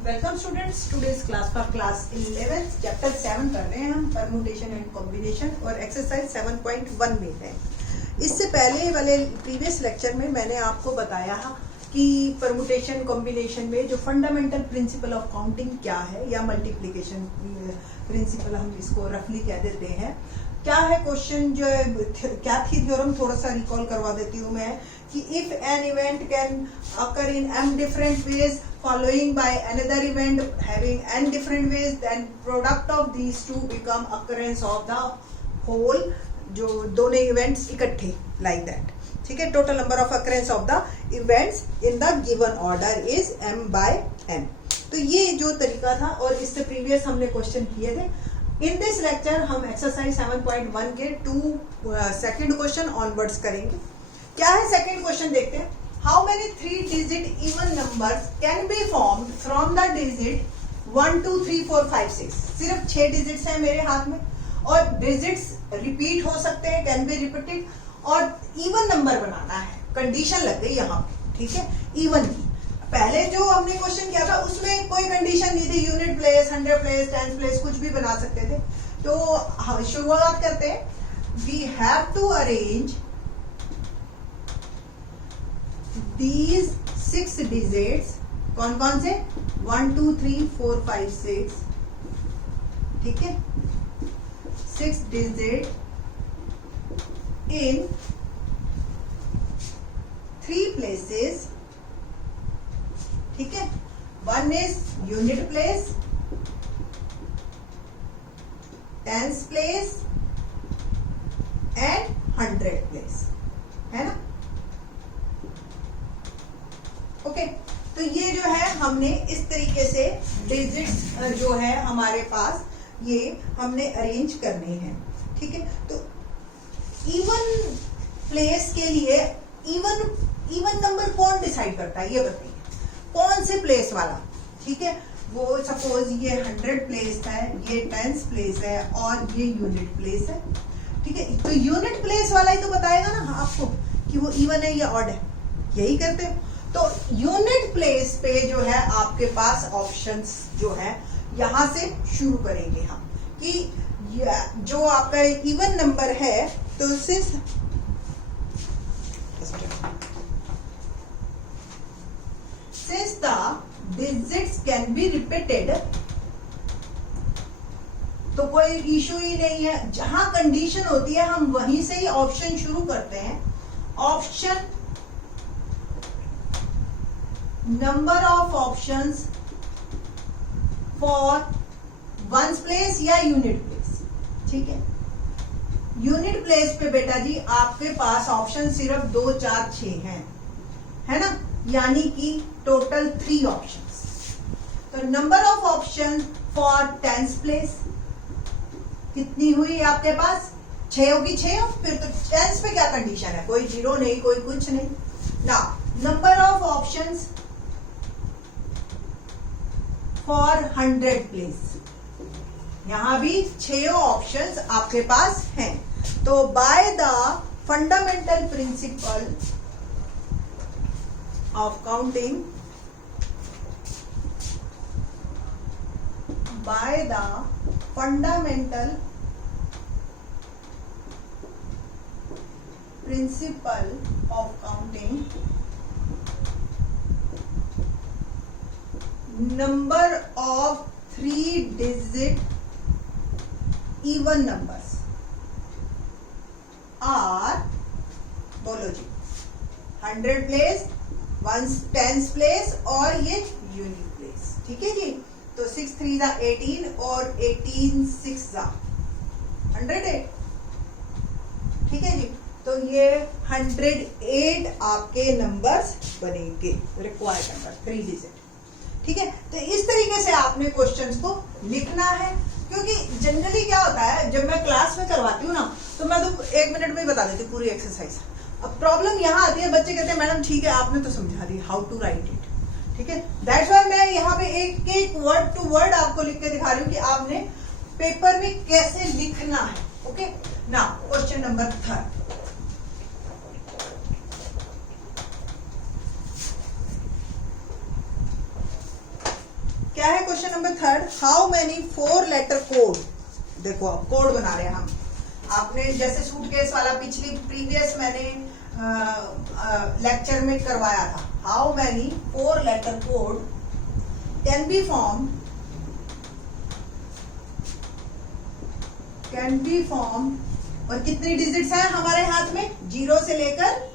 Welcome students, today's class for class 11 chapter 7 कर रहे हैं हम, परमुटेशन एंड कॉम्बिनेशन, और एक्सरसाइज 7.1 में है। इससे पहले वाले प्रीवियस लेक्चर में मैंने आपको बताया कि परमुटेशन कॉम्बिनेशन में जो फंडामेंटल प्रिंसिपल ऑफ काउंटिंग क्या है, या मल्टीप्लिकेशन प्रिंसिपल हम इसको रफली कह देते हैं। क्या है क्वेश्चन, जो क्या थी थ्योरम, थोड़ा सा रिकॉल करवा देती हूँ मैं कि if an event can occur in m different ways following by another event having n different ways, then product of these two become occurrence of the whole, जो दोनों इवेंट्स इकट्ठे, लाइक दैट। ठीक है, total number of occurrence of the events in the given order is m/n। तो ये जो तरीका था, और इससे प्रीवियस हमने क्वेश्चन किए थे। इन दिस लेक्चर हम एक्सरसाइज 7.1 के सेकंड क्वेश्चन ऑनवर्ड्स करेंगे। क्या है सेकंड क्वेश्चन, देखते हैं। How many 3 digit even numbers can be formed from the digit 1 2 3 4 5 6। सिर्फ 6 डिजिट्स हैं मेरे हाथ में, और डिजिट्स रिपीट हो सकते हैं, कैन बी रिपीटेड, और इवन नंबर बनाना है। कंडीशन लग गई यहाँ पे, ठीक है, इवन की। पहले जो हमने क्वेश्चन किया था उसमें कोई कंडीशन नहीं थी, यूनिट प्लेस, 100 प्लेस, 10 प्लेस, कुछ भी बना सकते थे। तो शुरुआत करते हैं। We have to arrange these 6 digits, कौन कौन से, 1 2 3 4 5 6, ठीक है, 6 digit in 3 places, ठीक है। One is unit place, tens place and 100 place, है ना। ओके, तो ये जो है हमने इस तरीके से डिजिट्स जो है हमारे पास, ये हमने अरेंज करने हैं, ठीक है। तो इवन प्लेस के लिए इवन नंबर कौन डिसाइड करता है, ये बताइए, कौन से प्लेस वाला, ठीक है। वो सपोज ये 100 प्लेस है, ये 10 प्लेस है, और ये यूनिट प्लेस है, ठीक है। तो यूनिट प्लेस वाला ही तो बताएगा ना आपको कि वो इवन है या ऑड है, यही करते हो। तो यूनिट प्लेस पे जो है आपके पास ऑप्शंस जो है, यहां से शुरू करेंगे हम कि जो आपका इवन नंबर है, तो since the digits can be repeated, तो कोई इशू ही नहीं है। जहां कंडीशन होती है हम वहीं से ही ऑप्शन शुरू करते हैं। Option, number of options for ones place या यूनिट प्लेस, ठीक है। यूनिट प्लेस पे बेटा जी आपके पास ऑप्शन सिर्फ 2 4 6 हैं, है ना, यानी कि टोटल 3 ऑप्शंस। तो number of option for tens place कितनी हुई आपके पास, 6 होगी, 6 हो। फिर तो टेंस पे क्या कंडीशन है, कोई 0 नहीं, कोई कुछ नहीं ना। Number of options for 100 place, यहां भी 6 ऑप्शंस आपके पास हैं। तो bye the fundamental principal of counting, by the fundamental principle of counting, number of 3 digit even numbers are, बोलो जी, 100 प्लेस, 10 प्लेस, और ये यूनिट प्लेस, ठीक है जी। तो 6 3 दा 18, और 18 6 दा 108, ठीक है जी। तो ये 108 आपके नंबर्स बनेंगे, रिक्वायर्ड नंबर 3 डिजिट, ठीक है। तो इस तरीके से आपने क्वेश्चंस को लिखना है, क्योंकि जनरली क्या होता है, जब मैं क्लास में करवाती हूँ ना, तो मैं तो 1 मिनट में ही बता देती हूँ पूरी एक्सरसाइज। अब प्रॉब्लम यहाँ आती है, बच्चे कहते हैं मैडम ठीक है आपने तो समझा दी, हाउ टू राइट इट, ठीक है। दैट्स व्हाई मैं यहाँ पे एक एक वर्ड टू वर्ड आपको लिख के दिखा रही हूँ कि आपने पेपर में कैसे लिखना है। Okay, now question number 3। क्या है question number third, how many 4 letter code. देखो अब कोड बना रहे हैं हम। आपने जैसे सूटकेस वाला पिछली प्रीवियस मैंने लेक्चर में करवाया था, how many 4 letter code can be form, और कितनी डिजिट्स हैं हमारे हाथ में, 0 से लेकर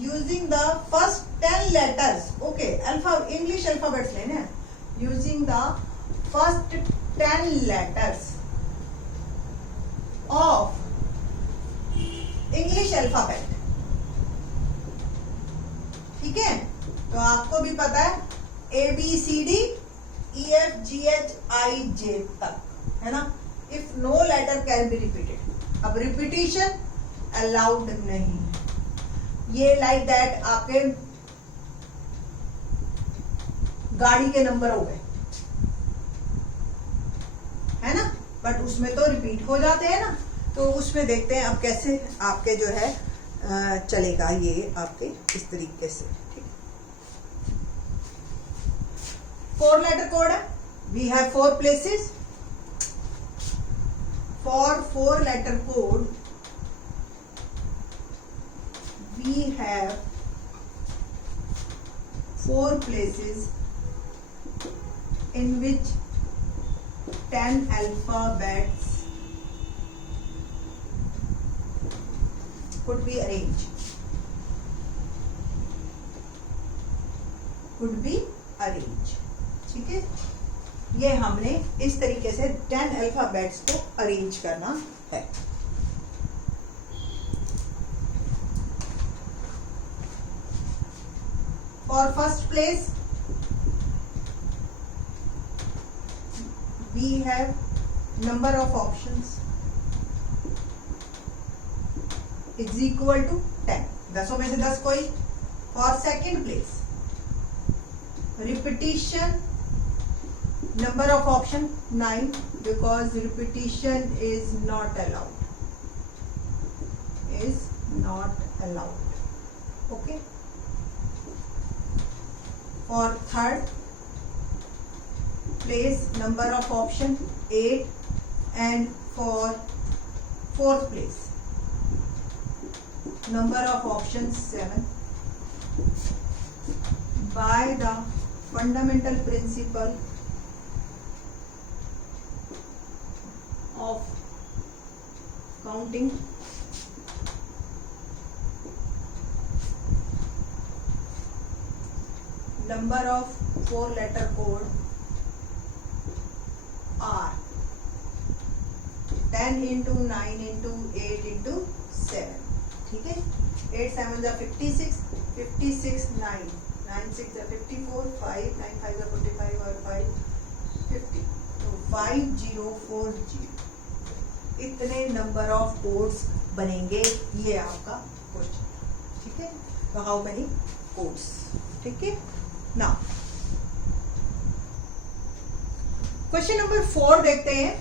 using the first 10 letters. Okay, English alphabets लेने हैं, using the first 10 letters of English alphabet. ठीक है, तो आपको भी पता है ABCD EFGHIJ तक, है ना। If no letter can be repeated. अब रिपीटिशन अलाउड नहीं, ये लाइक दैट आपके गाड़ी के नंबर हो गए, है ना, बट उसमें तो रिपीट हो जाते हैं ना। तो उसमें देखते हैं अब कैसे आपके जो है चलेगा ये आपके इस तरीके से। ठीक, 4 लेटर कोड है, we have 4 places for 4 letter code. We have 4 places in which 10 alphabets could be arranged. ठीक है, ये हमने इस तरीके से 10 अल्फाबेट्स को अरेंज करना है। For first place, we have number of options is equal to 10, 10 में से 10 कोई। For second place, repetition number of option 9, because repetition is not allowed, okay। For third place, number of option 8, and for fourth place, number of options 7. By the fundamental principle of counting, number of 4 letter code are 10 into 9 into 8 into 7। ठीक है, 8 7 जा 56, 56 9, 9 6 जा 54, 5 9 5 जा 45 और 5 50, तो 5040। इतने number of codes बनेंगे, ये आपका क्वेश्चन। ठीक है, तो हाउ मेनी कोड्स। ठीक है, नाउ क्वेश्चन नंबर 4 देखते हैं।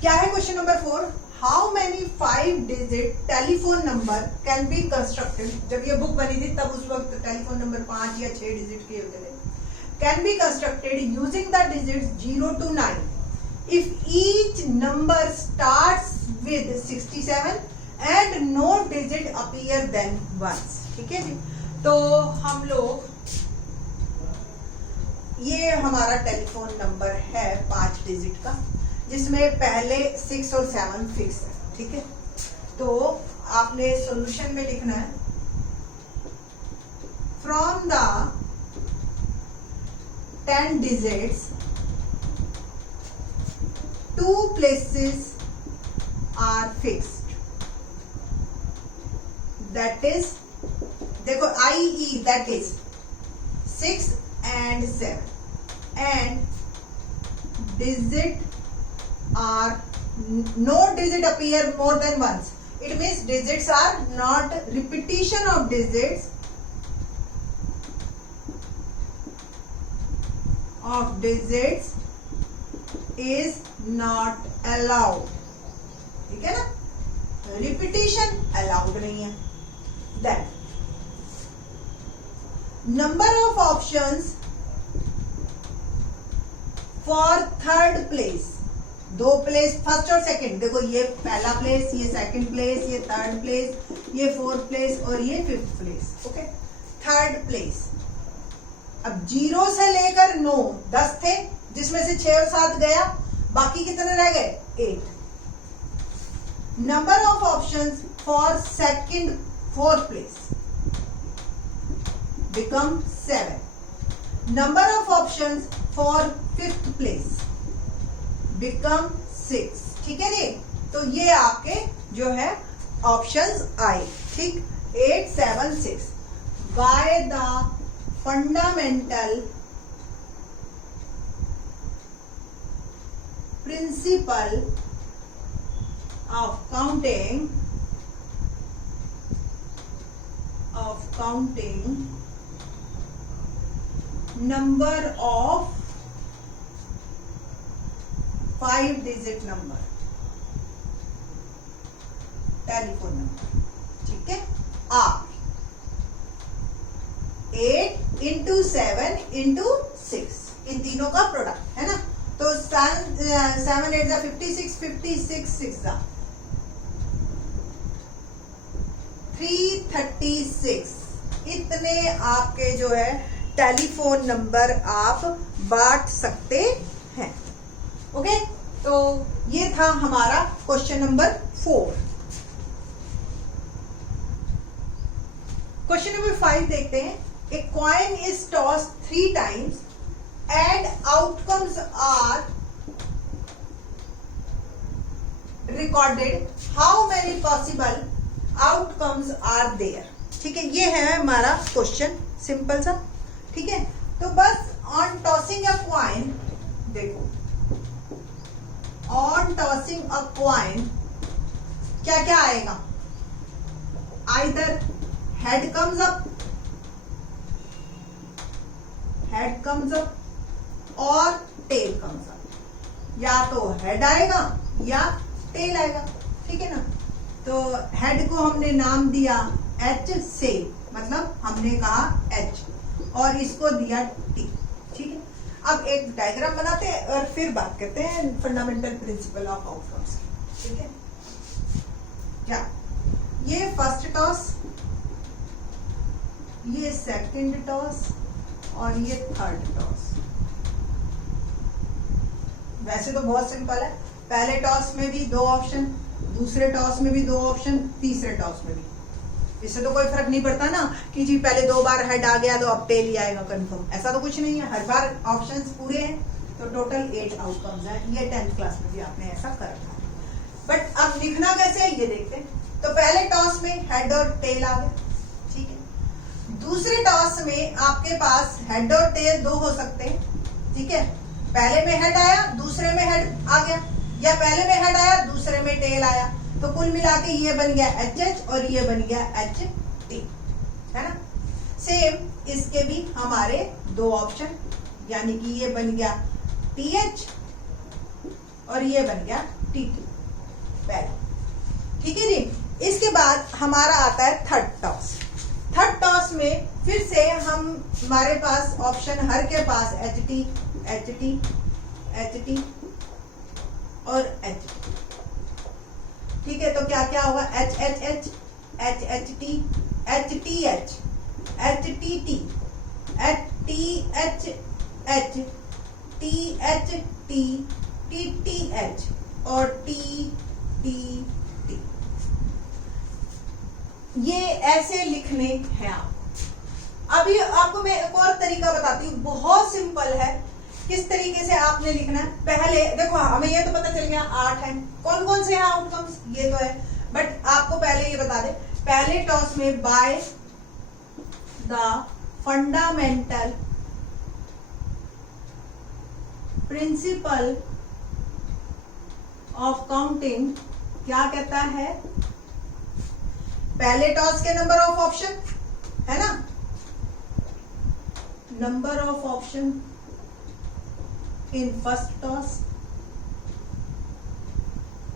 क्या है question number 4, how many 5 digit telephone number can be constructed. जब ये बुक बनी थी तब उस वक्त टेलीफोन नंबर 5 या 6 डिजिट के होते थे। Can be constructed using the digits 0 to 9 if each number starts with 67 and no digit appear then once। ठीक है जी, तो हम लोग, ये हमारा टेलीफोन नंबर है 5 डिजिट का, जिसमें पहले 6 और 7 फिक्स है। ठीक है, तो आपने सॉल्यूशन में लिखना है, from the 10 digits 2 places are fixed, that is, देखो IE, that is 6 and 7, and digit are, no digit appear more than once, it means digits are not, repetition of digits is not allowed। ठीक है ना, repetition allowed नहीं है। Then number of options for third place, दो place first और second, देखो ये पहला प्लेस, ये सेकंड प्लेस, ये थर्ड प्लेस, ये फोर्थ प्लेस और ये fifth place. Okay, third place. अब 0 से लेकर 9 10 थे, जिसमें से 6 और 7 गया, बाकी कितने रह गए? 8। Number of options for second fourth place become 7। Number of options for fifth place become 6। ठीक है जी, तो ये आपके जो है ऑप्शंस आए। ठीक, 8 7 6 bye the fundamental principle of counting number of 5-digit number, telephone number. ठीक है, आप 8 into 7 into 6, इन तीनों का प्रोडक्ट है ना, तो 7 8 जा 56, 56 6 जा 336। इतने आपके जो है टेलीफोन नंबर आप बांट सकते हैं। ओके, तो ये था हमारा क्वेश्चन नंबर 4। क्वेश्चन नंबर 5 देखते हैं। A coin is toss 3 times and outcomes are recorded. How many possible outcomes are there? ठीक है, ये है हमारा क्वेश्चन, सिंपल सा। ठीक है, तो बस ऑन टॉसिंग अ क्वाइन, देखो ऑन टॉसिंग अ क्वाइन क्या क्या आएगा? आइदर हेड कम्स अप और टेल कम्स अप। या तो हेड आएगा या टेल आएगा। ठीक है ना, तो हेड को हमने नाम दिया एच से, मतलब हमने कहा एच, और इसको दिया टी। ठीक है, अब एक डायग्राम बनाते हैं और फिर बात करते हैं फंडामेंटल प्रिंसिपल ऑफ आउटकम्स। ठीक है, क्या ये फर्स्ट टॉस, ये सेकंड टॉस और ये थर्ड टॉस। वैसे तो बहुत सिंपल है, पहले टॉस में भी 2 ऑप्शन, दूसरे टॉस में भी 2 ऑप्शन, तीसरे टॉस में भी। इससे तो कोई फर्क नहीं पड़ता ना कि जी पहले 2 बार हेड आ गया तो अब टेल ही आएगा कंफर्म, ऐसा तो कुछ नहीं है। हर बार ऑप्शंस पूरे हैं, तो टोटल 8 आउटकम्स हैं। ये 10th क्लास में भी आपने ऐसा कर रखा है। बट अब लिखना कैसे है ये देखते हैं। तो पहले टॉस में हेड और टेल आ गए। ठीक है, दूसरे टॉस में आपके पास हेड और टेल 2 हो सकते हैं। ठीक है, पहले में हेड आया, दूसरे में हेड आ गया, या पहले में हेड आया, दूसरे में टेल आया, तो कुल मिला के ये बन गया एच और ये बन गया एच टी, है ना। सेम इसके भी हमारे 2 ऑप्शन, यानी कि ये बन गया टी एच और ये बन गया टी टी पहले। ठीक है जी, इसके बाद हमारा आता है थर्ड टॉस। थर्ड टॉस में फिर से हमारे पास ऑप्शन हर के पास एच टी और एच टी। ठीक है, तो क्या क्या होगा? H H H, H H T, H T H, H T T, H T H H, T H T, T T H और टी टी टी। ये ऐसे लिखने हैं आप। अभी आपको मैं एक और तरीका बताती हूँ, बहुत सिंपल है। किस तरीके से आपने लिखना है? पहले देखो, हमें ये तो पता चल गया 8 है, कौन कौन से हैं आउटकम्स, ये तो है। बट आपको पहले ये बता दे, पहले टॉस में bye the fundamental principle of counting क्या कहता है? पहले टॉस के नंबर ऑफ ऑप्शन है ना, number of option in first toss,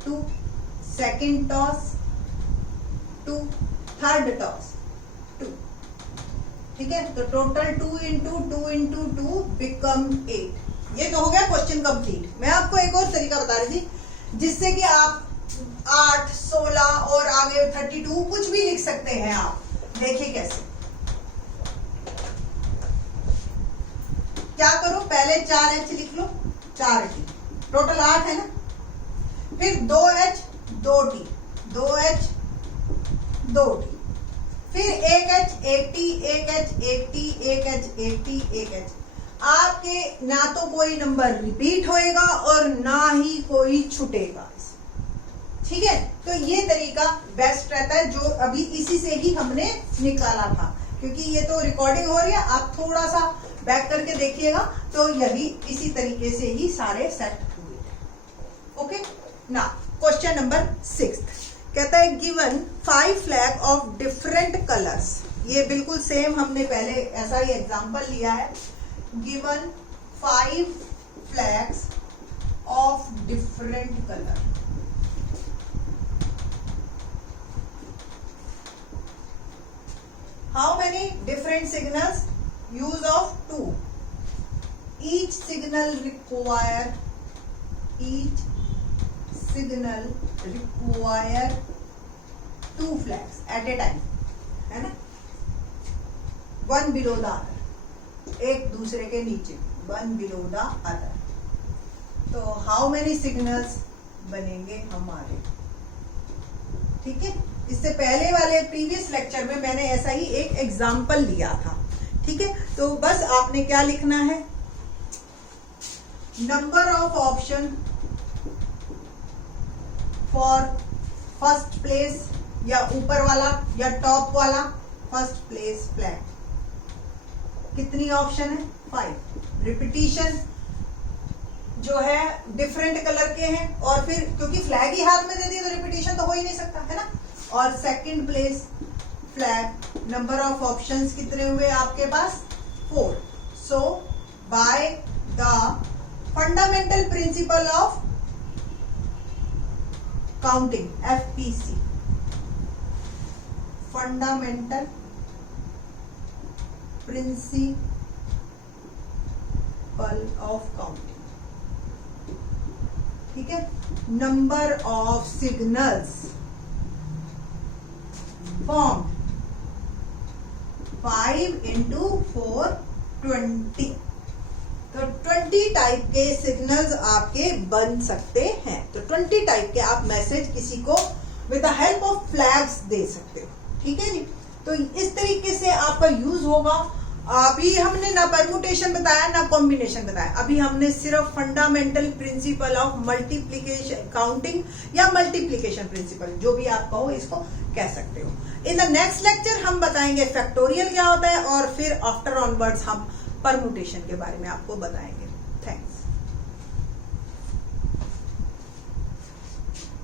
to second toss, to third toss, 2। ठीक है, तो टोटल 2 into 2 into 2 become 8। ये तो हो गया क्वेश्चन कंप्लीट। मैं आपको एक और तरीका बता रही थी जिससे कि आप 8, 16 और आगे 32 कुछ भी लिख सकते हैं। आप देखिए कैसे। क्या करो, पहले 4h लिख लो, 4t, टोटल 8 है ना। फिर 2h 2t, 2h 2t, फिर 1h 1t, 1h 1t, 1h 1t, 1h। आपके ना तो कोई नंबर रिपीट होएगा और ना ही कोई छूटेगा। ठीक है, तो ये तरीका बेस्ट रहता है जो अभी इसी से ही हमने निकाला था, क्योंकि ये तो रिकॉर्डिंग हो रही है। आप थोड़ा सा बैक करके देखिएगा तो यही इसी तरीके से ही सारे सेट हुए थे। ओके ना, क्वेश्चन नंबर 6 कहता है given 5 flag of different colours. ये बिल्कुल सेम हमने पहले ऐसा ही एग्जांपल लिया है। Given 5 flags of different colour. How many different signals? Use of 2. Each signal require 2 flags at a time, है ना, one below the other, एक दूसरे के नीचे, one below the other। तो how many signals बनेंगे हमारे? ठीक है, इससे पहले वाले प्रीवियस लेक्चर में मैंने ऐसा ही एक एग्जाम्पल लिया था। ठीक है, तो बस आपने क्या लिखना है, number of option for first place, या ऊपर वाला या टॉप वाला फर्स्ट प्लेस फ्लैग। कितनी ऑप्शन है? 5। रिपीटिशन जो है डिफरेंट कलर के हैं, और फिर क्योंकि फ्लैग ही हाथ में दे दिए तो रिपीटिशन तो हो ही नहीं सकता, है ना। और second place flag, number of options कितने हुए आपके पास? 4। So by the fundamental principle of counting, FPC, fundamental principle of counting. ठीक है, number of signals formed 5 into 4 20। तो 20 टाइप के सिग्नल्स आपके बन सकते हैं। तो 20 टाइप के आप मैसेज किसी को with the help of flags दे सकते हो। ठीक है जी, तो इस तरीके से आपका यूज होगा। अभी हमने ना परमुटेशन बताया ना कॉम्बिनेशन बताया, अभी हमने सिर्फ fundamental principle of multiplication counting या मल्टीप्लिकेशन प्रिंसिपल, जो भी आप कहो इसको कह सकते हो। इन द नेक्स्ट लेक्चर हम बताएंगे फैक्टोरियल क्या होता है, और फिर आफ्टर ऑनवर्ड्स हम परमुटेशन के बारे में आपको बताएंगे। थैंक्स।